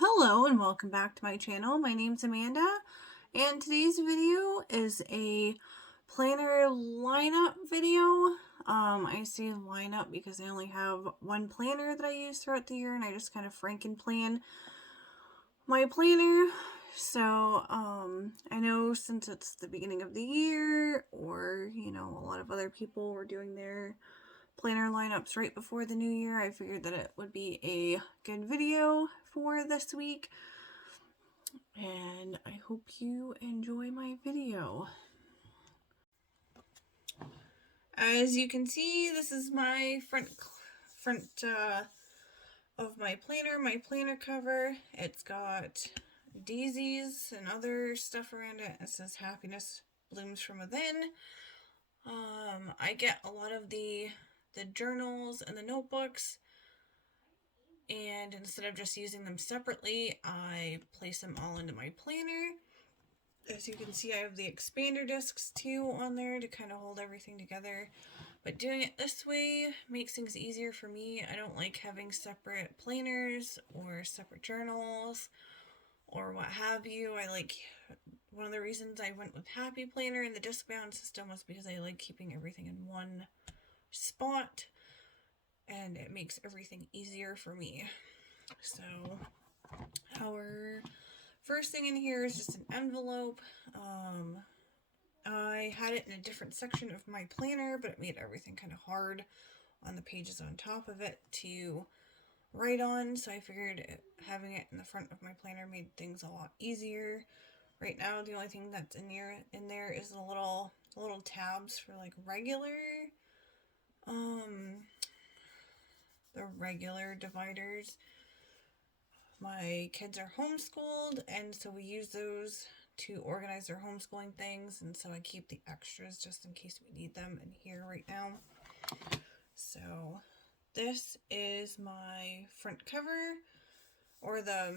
Hello and welcome back to my channel. My name's Amanda and today's video is a planner lineup video. I say lineup because I only have one planner that I use throughout the year and I just kind of franken-plan my planner. So I know since it's the beginning of the year, or a lot of other people were doing their planner lineups right before the new year, I figured that it would be a good video for this week, and I hope you enjoy my video. As you can see, this is my front of my planner cover. It's got daisies and other stuff around it. It says happiness blooms from within. I get a lot of the journals and the notebooks, and instead of just using them separately, I place them all into my planner. As you can see, I have the expander discs too on there to kind of hold everything together. But doing it this way makes things easier for me. I don't like having separate planners or separate journals or what have you. One of the reasons I went with Happy Planner and the disc bound system was because I like keeping everything in one spot, and it makes everything easier for me. So our first thing in here is just an envelope. I had it in a different section of my planner, but it made everything kind of hard on the pages on top of it to write on, so I figured having it in the front of my planner made things a lot easier. Right now, the only thing that's in there is the little tabs for like the regular dividers. My kids are homeschooled, and so we use those to organize their homeschooling things, and so I keep the extras just in case we need them in here right now. So this is my front cover, or the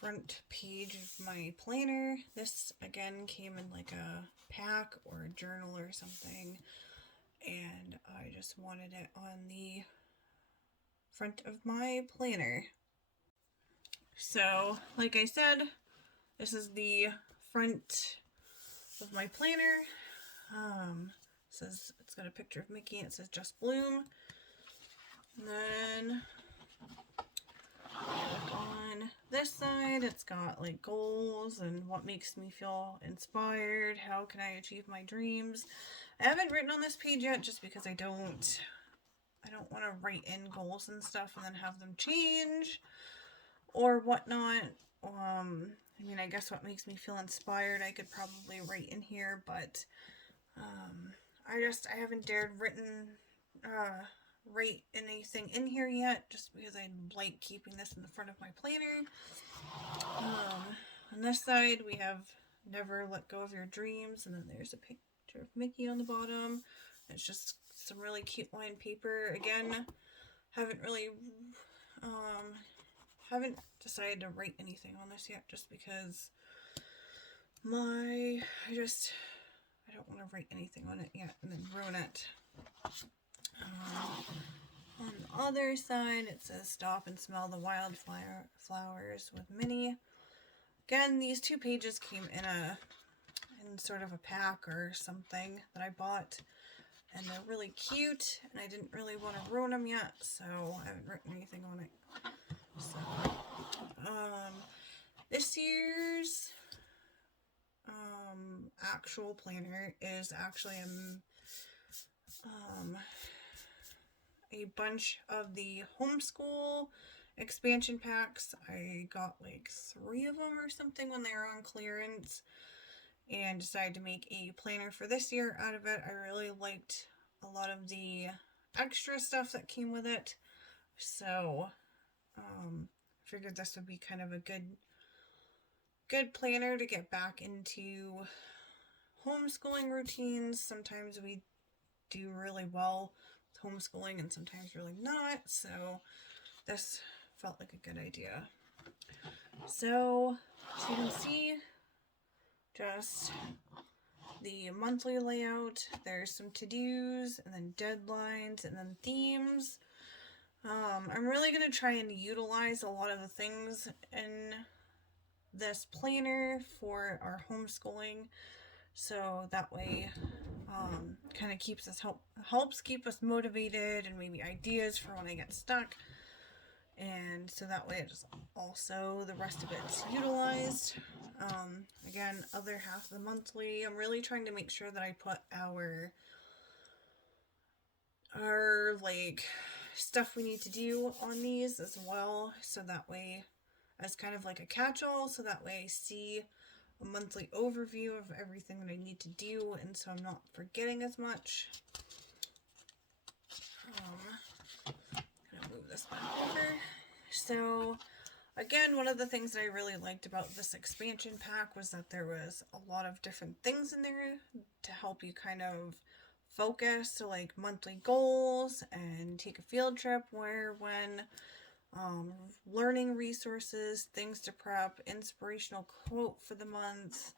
front page of my planner. This again came in like a pack or a journal or something, and I just wanted it on the front of my planner. So like I said, this is the front of my planner. It's got a picture of Mickey and it says Just Bloom. And then on this side, it's got like goals and what makes me feel inspired. How can I achieve my dreams? I haven't written on this page yet just because I don't want to write in goals and stuff and then have them change or whatnot. I guess what makes me feel inspired I could probably write in here, but I haven't dared write anything in here yet, just because I like keeping this in the front of my planner. On this side, we have Never Let Go of Your Dreams, and then there's a picture of Mickey on the bottom. It's just some really cute lined paper. Again, haven't decided to write anything on this yet, just because I don't want to write anything on it yet and then ruin it. On the other side, it says Stop and Smell the Wildflowers with Minnie. Again, these two pages came in sort of a pack or something that I bought, and they're really cute, and I didn't really want to ruin them yet, so I haven't written anything on it. So, this year's actual planner is actually a bunch of the Homeschool expansion packs. I got like 3 of them or something when they were on clearance, and decided to make a planner for this year out of it. I really liked a lot of the extra stuff that came with it, so I figured this would be kind of a good planner to get back into homeschooling routines. Sometimes we do really well with homeschooling and sometimes really not, so this felt like a good idea. So as you can see, just the monthly layout. There's some to-dos and then deadlines and then themes. I'm really going to try and utilize a lot of the things in this planner for our homeschooling, so that way kind of keeps us helps keep us motivated and maybe ideas for when I get stuck. And so that way it's also the rest of it's utilized. Again, other half of the monthly, I'm really trying to make sure that I put our like stuff we need to do on these as well, so that way as kind of like a catch-all, so that way I see a monthly overview of everything that I need to do, and so I'm not forgetting as much. I'm gonna move this one over. So again, one of the things that I really liked about this expansion pack was that there was a lot of different things in there to help you kind of focus, so like monthly goals and take a field trip, where, when, learning resources, things to prep, inspirational quote for the month.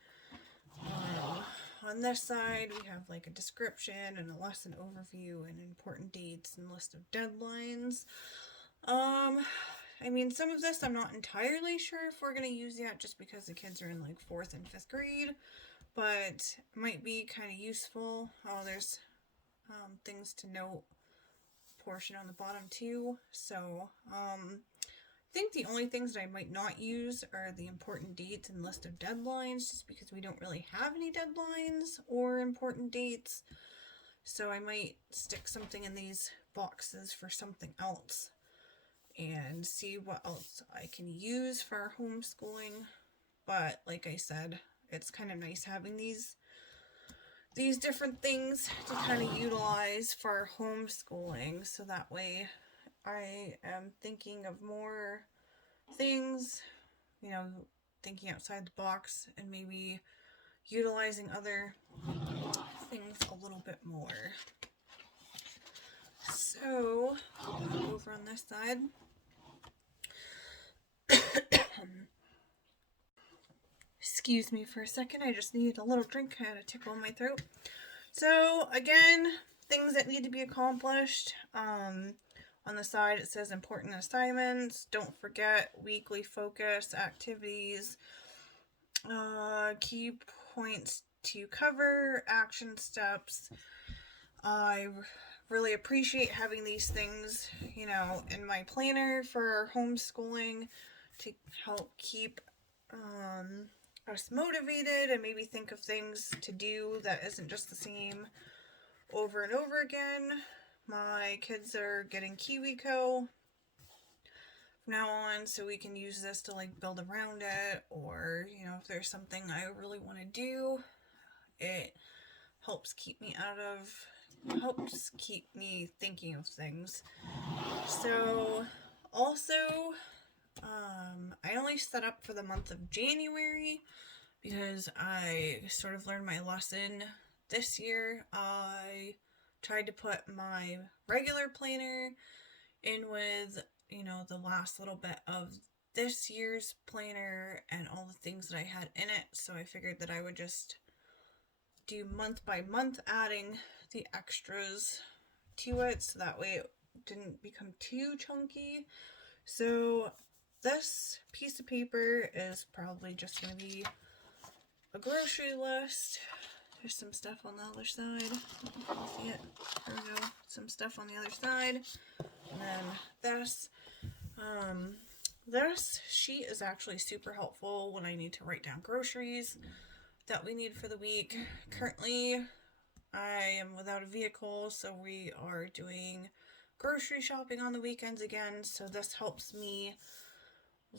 On this side, we have like a description and a lesson overview and important dates and list of deadlines. I mean, some of this I'm not entirely sure if we're going to use yet, just because the kids are in like 4th and 5th grade, but it might be kind of useful. Oh, there's things to note portion on the bottom too. So I think the only things that I might not use are the important dates and list of deadlines, just because we don't really have any deadlines or important dates. So I might stick something in these boxes for something else and see what else I can use for our homeschooling. But like I said, it's kind of nice having these different things to kind of utilize for our homeschooling, so that way I am thinking of more things, thinking outside the box and maybe utilizing other things a little bit more. So, over on this side, excuse me for a second, I just needed a little drink. I had a tickle in my throat. So again, things that need to be accomplished. On the side it says important assignments. Don't forget weekly focus activities, key points to cover, action steps. I really appreciate having these things, in my planner for our homeschooling to help keep us motivated and maybe think of things to do that isn't just the same over and over again. My kids are getting KiwiCo from now on, so we can use this to like build around it, or if there's something I really want to do, it helps keep me thinking of things. So also, I only set up for the month of January because I sort of learned my lesson this year. I tried to put my regular planner in with, the last little bit of this year's planner and all the things that I had in it. So I figured that I would just do month by month, adding the extras to it, so that way it didn't become too chunky. So this piece of paper is probably just going to be a grocery list. There's some stuff on the other side. You can see it. There we go. Some stuff on the other side. And then this. This sheet is actually super helpful when I need to write down groceries that we need for the week. Currently, I am without a vehicle, so we are doing grocery shopping on the weekends again. So this helps me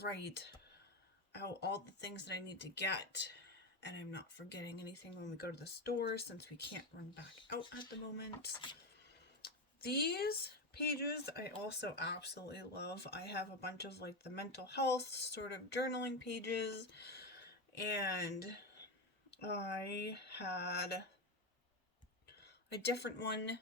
write out all the things that I need to get, and I'm not forgetting anything when we go to the store, since we can't run back out at the moment. These pages I also absolutely love. I have a bunch of like the mental health sort of journaling pages, and I had a different one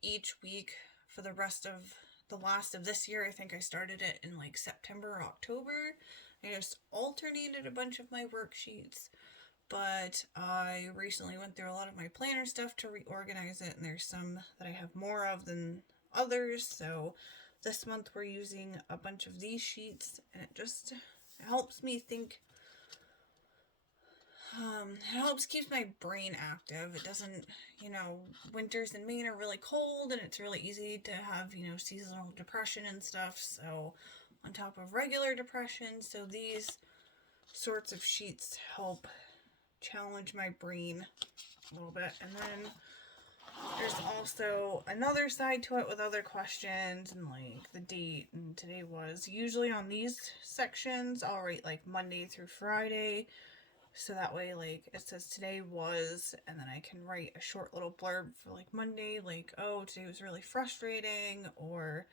each week for the last of this year. I think I started it in like September or October. I just alternated a bunch of my worksheets, but I recently went through a lot of my planner stuff to reorganize it, and there's some that I have more of than others. So this month we're using a bunch of these sheets, and it just helps me think. It helps keep my brain active. It doesn't, winters in Maine are really cold, and it's really easy to have, seasonal depression and stuff. So on top of regular depression, so these sorts of sheets help challenge my brain a little bit. And then there's also another side to it with other questions and like the date and today was. Usually on these sections I'll write like Monday through Friday, so that way like it says today was, and then I can write a short little blurb for like Monday, like, oh, today was really frustrating, or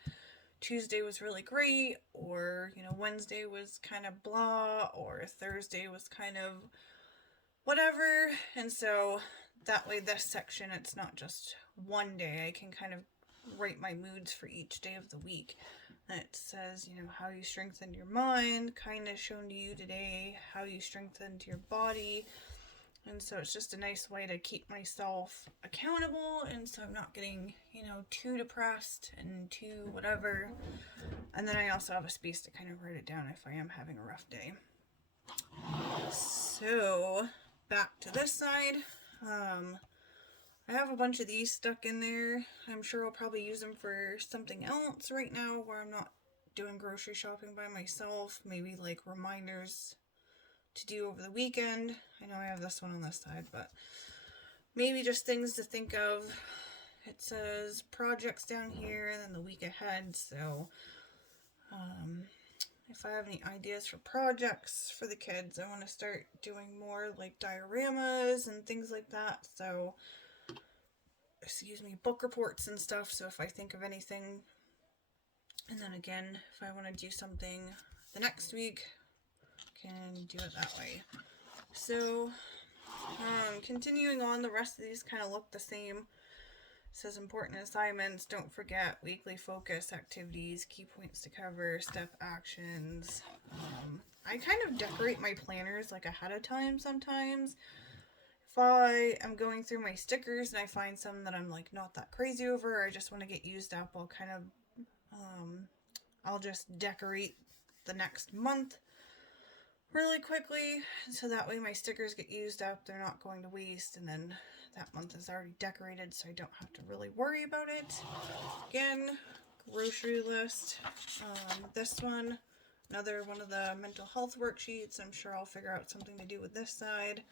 Tuesday was really great, or Wednesday was kind of blah, or Thursday was kind of whatever. And so that way this section, it's not just one day. I can kind of write my moods for each day of the week. And it says, how you strengthened your mind, kindness shown to you today, how you strengthened your body. And so it's just a nice way to keep myself accountable, and so I'm not getting, too depressed and too whatever. And then I also have a space to kind of write it down if I am having a rough day. So back to this side. I have a bunch of these stuck in there. I'm sure I'll probably use them for something else right now where I'm not doing grocery shopping by myself. Maybe like reminders to do over the weekend. I know I have this one on this side, but maybe just things to think of. It says projects down here and then the week ahead. So if I have any ideas for projects for the kids, I want to start doing more like dioramas and things like that. So book reports and stuff. So if I think of anything, and then again, if I want to do something the next week, I can do it that way. So continuing on, the rest of these kind of look the same. It says important assignments, don't forget, weekly focus activities, key points to cover, step actions. I kind of decorate my planners like ahead of time sometimes. If I am going through my stickers and I find some that I'm like not that crazy over, I just want to get used up, I'll kind of, I'll just decorate the next month really quickly, so that way my stickers get used up, they're not going to waste, and then that month is already decorated, so I don't have to really worry about it. Again, grocery list. This one, another one of the mental health worksheets. I'm sure I'll figure out something to do with this side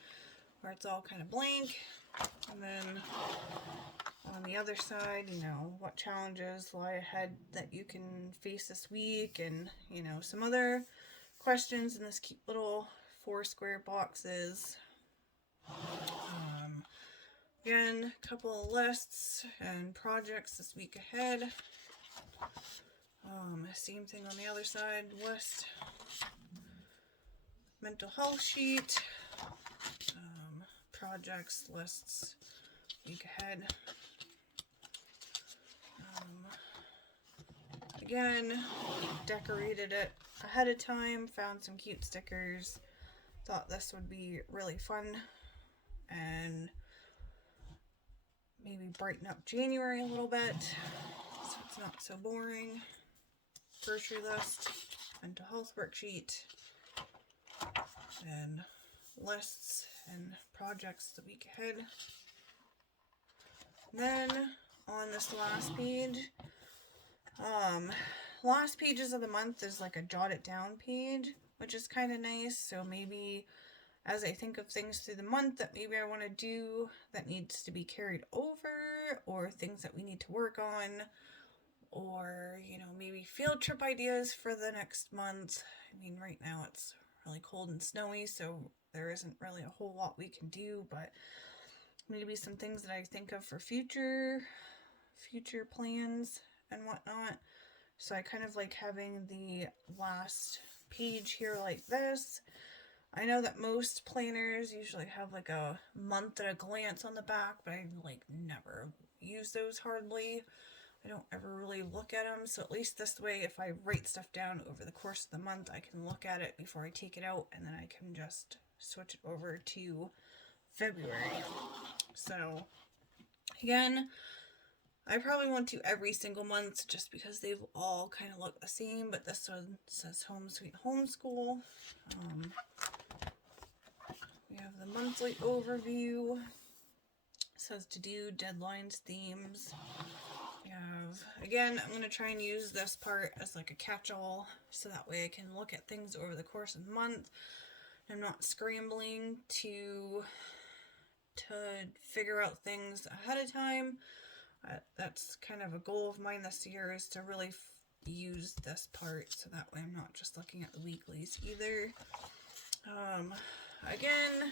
where it's all kind of blank. And then on the other side, what challenges lie ahead that you can face this week, and some other questions in this cute little 4 square boxes. Again, a couple of lists and projects this week ahead. Same thing on the other side, list, mental health sheet, projects, lists, week ahead. Again, decorated it ahead of time, found some cute stickers, thought this would be really fun and maybe brighten up January a little bit so it's not so boring. Grocery list, mental health worksheet, and lists and projects the week ahead. Then on this last page, last pages of the month is like a jot it down page, which is kind of nice. So maybe as I think of things through the month that maybe I want to do that needs to be carried over, or things that we need to work on, or maybe field trip ideas for the next month. I mean, right now it's really cold and snowy, so there isn't really a whole lot we can do, but maybe some things that I think of for future plans and whatnot. So I kind of like having the last page here like this. I know that most planners usually have like a month at a glance on the back, but I like never use those hardly. I don't ever really look at them, so at least this way, if I write stuff down over the course of the month, I can look at it before I take it out, and then I can just switch it over to February. So again, I probably won't do every single month just because they've all kind of look the same, but this one says Home Sweet Homeschool. We have the monthly overview. It says to do, deadlines, themes. We have, again, I'm going to try and use this part as like a catch-all so that way I can look at things over the course of the month. I'm not scrambling to figure out things ahead of time. That's kind of a goal of mine this year, is to really use this part so that way I'm not just looking at the weeklies either. Again,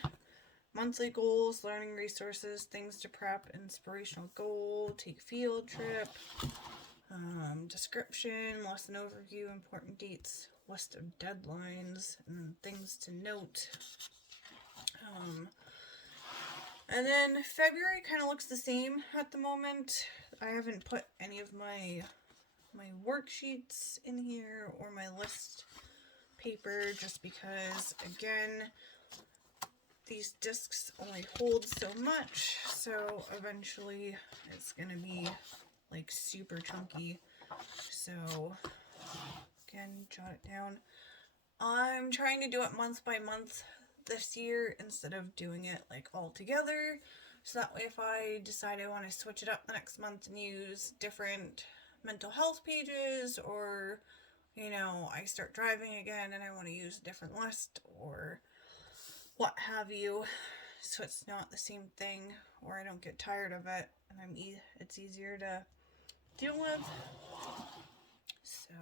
monthly goals, learning resources, things to prep, inspirational goal, take field trip, description, lesson overview, important dates, list of deadlines, and things to note. And then February kind of looks the same at the moment. I haven't put any of my worksheets in here or my list paper just because, again, these discs only hold so much, so eventually it's going to be like super chunky. So again, jot it down. I'm trying to do it month by month this year instead of doing it like all together, so that way if I decide I want to switch it up the next month and use different mental health pages, or you know, I start driving again and I want to use a different list or what have you, so it's not the same thing, or I don't get tired of it and it's easier to deal with. So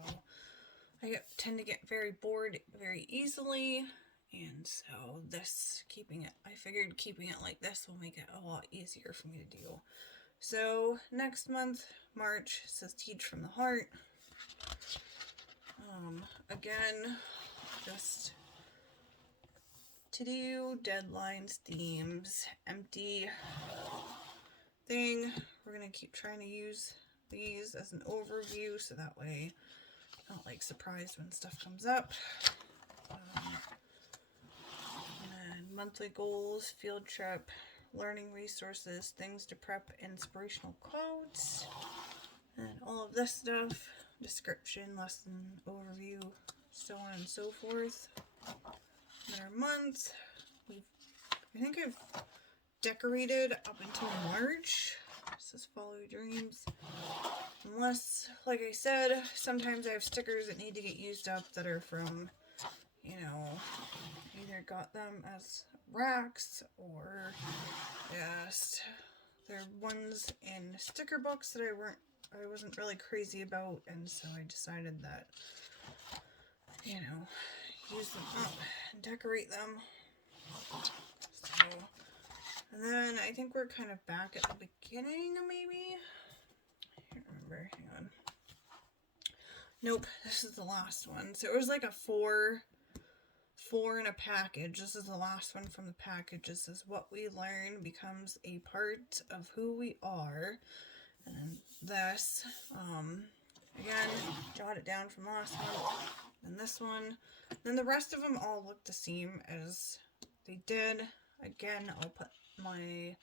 I tend to get very bored very easily. And so I figured keeping it like this will make it a lot easier for me to do. So next month, March, says Teach from the Heart. Again, just to do, deadlines, themes, empty thing. We're going to keep trying to use these as an overview so that way I'm not like surprised when stuff comes up. Monthly goals, field trip, learning resources, things to prep, inspirational quotes, and all of this stuff, description, lesson overview, so on and so forth. And our month, I think I've decorated up until March. This is Follow Your Dreams. Unless, like I said, sometimes I have stickers that need to get used up that are from, you know, either got them as racks or just they're ones in sticker books that I wasn't really crazy about, and so I decided that, you know, use them up and decorate them. So, and then I think we're kind of back at the beginning, maybe. I can't remember. Hang on. Nope, this is the last one. So it was like a four in a package. This is the last one from the package. This is what we learn becomes a part of who we are. And this, again, jot it down from last one. And this one. Then the rest of them all look the same as they did. Again, I'll put my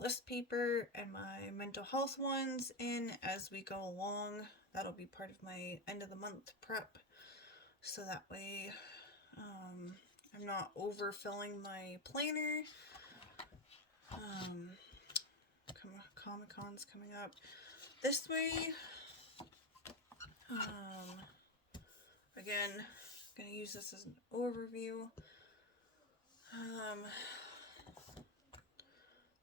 list paper and my mental health ones in as we go along. That'll be part of my end of the month prep. So that way, I'm not overfilling my planner. Comic-Con's coming up this way. Again, I'm going to use this as an overview.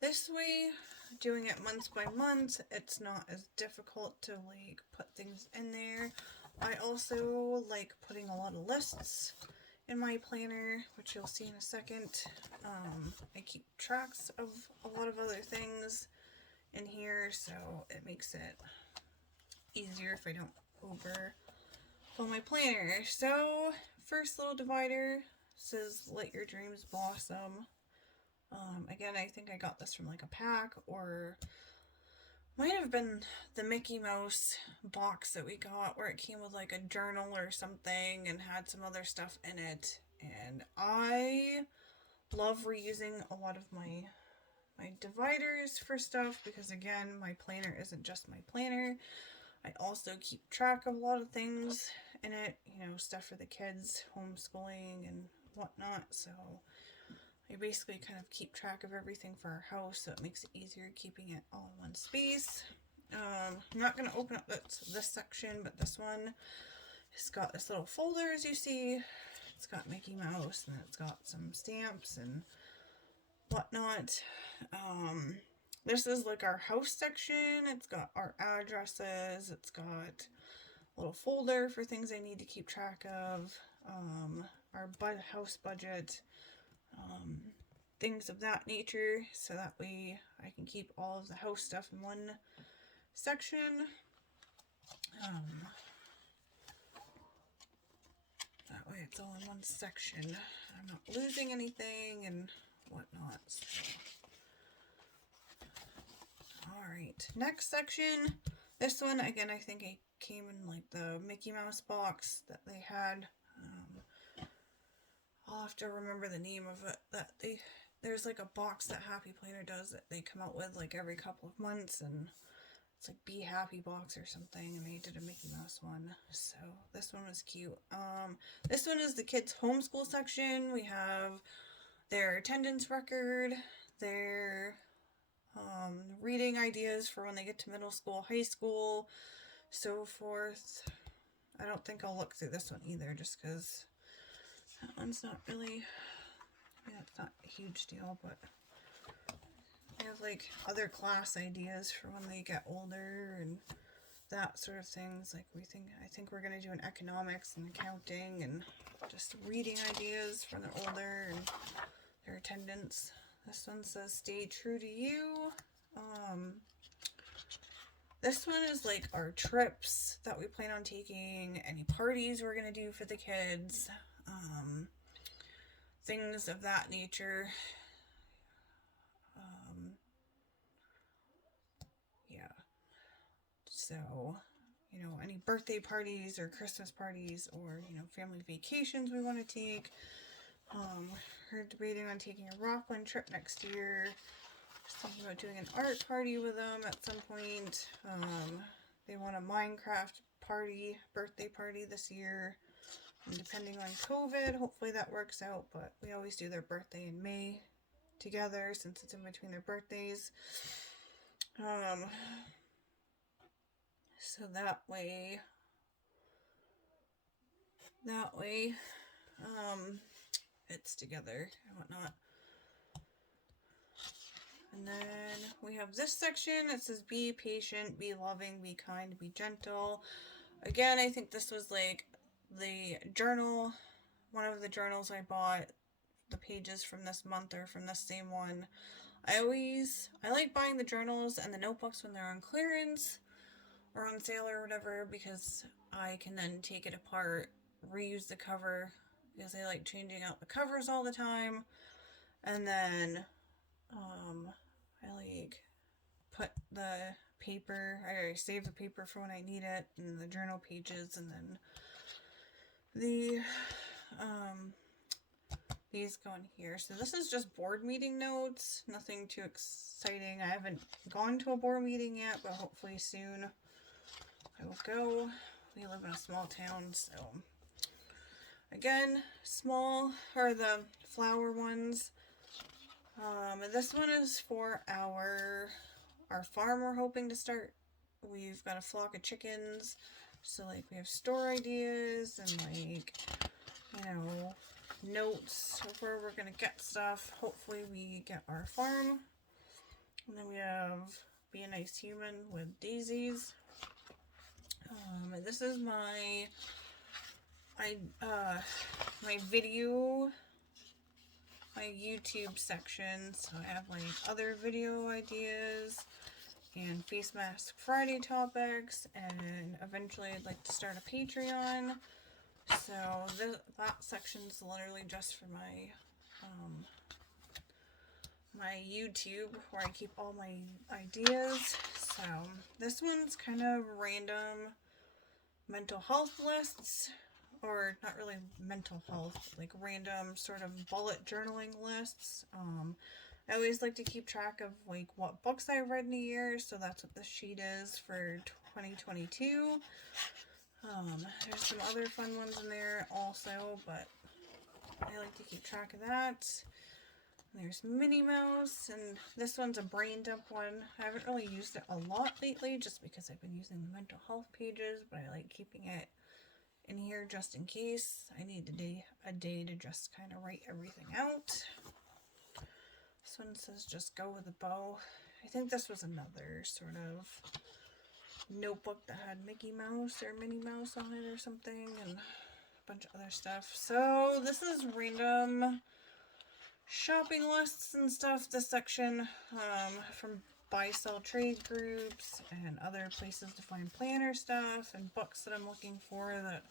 This way, doing it month by month, it's not as difficult to like put things in there. I also like putting a lot of lists in my planner, which you'll see in a second. I keep tracks of a lot of other things in here, so it makes it easier if I don't overfill my planner. So, first little divider says Let Your Dreams Blossom. Again, I think I got this from like a pack, or might have been the Mickey Mouse box that we got where it came with like a journal or something and had some other stuff in it. And I love reusing a lot of my my dividers for stuff, because again, my planner isn't just my planner. I also keep track of a lot of things in it, you know, stuff for the kids, homeschooling and whatnot. So I basically kind of keep track of everything for our house, so it makes it easier keeping it all in one space. I'm not going to open up this section, but this one has got this little folder, as you see. It's got Mickey Mouse, and it's got some stamps and whatnot. This is like our house section. It's got our addresses. It's got a little folder for things I need to keep track of. Our house budget. Things of that nature, so that way I can keep all of the house stuff in one section. That way it's all in one section. I'm not losing anything and whatnot. So. Alright, next section. This one, again, I think it came in like the Mickey Mouse box that they had. I'll have to remember the name of it. There's like a box that Happy Planner does that they come out with like every couple of months, and it's like Be Happy box or something, and they did a Mickey Mouse one. So this one was cute. This one is the kids' homeschool section. We have their attendance record, their reading ideas for when they get to middle school, high school, so forth. I don't think I'll look through this one either, just because that one's not really, yeah, it's not a huge deal, but they have like other class ideas for when they get older and that sort of things. Like I think we're going to do an economics and accounting and just reading ideas for when they're older and their attendance. This one says stay true to you. This one is like our trips that we plan on taking, any parties we're going to do for the kids, things of that nature. Yeah. So, you know, any birthday parties or Christmas parties or, you know, family vacations we want to take. We're debating on taking a Rockland trip next year. Just thinking about doing an art party with them at some point. They want a Minecraft party, birthday party this year. And depending on COVID, hopefully that works out. But we always do their birthday in May together since it's in between their birthdays. So that way, it's together and whatnot. And then we have this section. It says be patient, be loving, be kind, be gentle. Again, I think this was like the journal, one of the journals I bought, the pages from this month or from this same one. I like buying the journals and the notebooks when they're on clearance or on sale or whatever, because I can then take it apart, reuse the cover, because I like changing out the covers all the time. And then I like put the paper, I save the paper for when I need it, and the journal pages, and then the these go in here. So this is just board meeting notes, nothing too exciting. I haven't gone to a board meeting yet, but hopefully soon I will go. We live in a small town, so again, small are the flower ones. This one is for our farm we're hoping to start. We've got a flock of chickens, so like we have store ideas and like, you know, notes of where we're gonna get stuff. Hopefully we get our farm. And then we have Be a Nice Human with daisies. This is my video, my YouTube section. So I have like other video ideas and Face Mask Friday topics, and eventually I'd like to start a Patreon. So that section's literally just for my my YouTube, where I keep all my ideas. So this one's kind of random mental health lists, or not really mental health, like random sort of bullet journaling lists. I always like to keep track of like what books I've read in a year, so that's what this sheet is for 2022. There's some other fun ones in there also, but I like to keep track of that. There's Minnie Mouse, and this one's a brain dump one. I haven't really used it a lot lately just because I've been using the mental health pages, but I like keeping it in here just in case I need a day to just kind of write everything out. This one says just go with a bow. I think this was another sort of notebook that had Mickey Mouse or Minnie Mouse on it or something, and a bunch of other stuff. So this is random shopping lists and stuff, this section, from buy sell trade groups and other places to find planner stuff and books that I'm looking for, that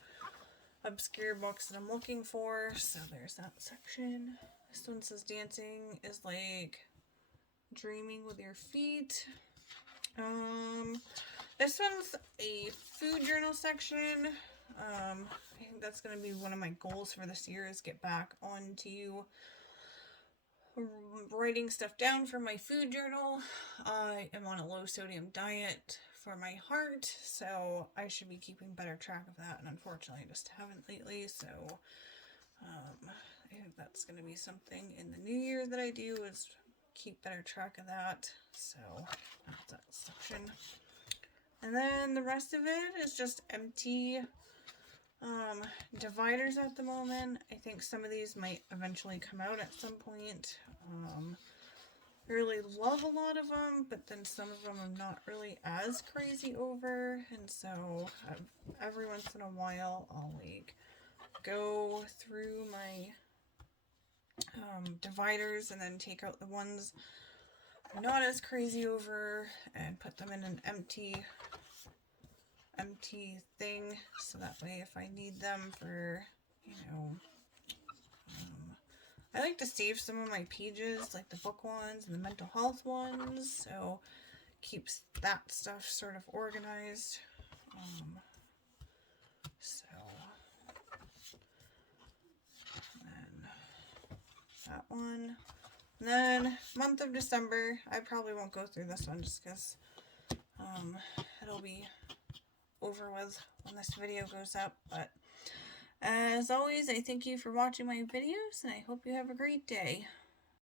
obscure books that I'm looking for. So there's that section. This one says dancing is like dreaming with your feet. This one's a food journal section. I think that's going to be one of my goals for this year, is get back onto writing stuff down for my food journal. I am on a low sodium diet for my heart, so I should be keeping better track of that, and unfortunately I just haven't lately. So I think that's going to be something in the new year that I do, is keep better track of that. So that's that section. And then the rest of it is just empty dividers at the moment. I think some of these might eventually come out at some point. I really love a lot of them, but then some of them I'm not really as crazy over, and so every once in a while I'll like go through my dividers and then take out the ones I'm not as crazy over and put them in an empty thing, so that way if I need them for, you know, I like to save some of my pages, like the book ones and the mental health ones, so keeps that stuff sort of organized. So and then that one. And then month of December, I probably won't go through this one just because it'll be over with when this video goes up. But as always, I thank you for watching my videos, and I hope you have a great day.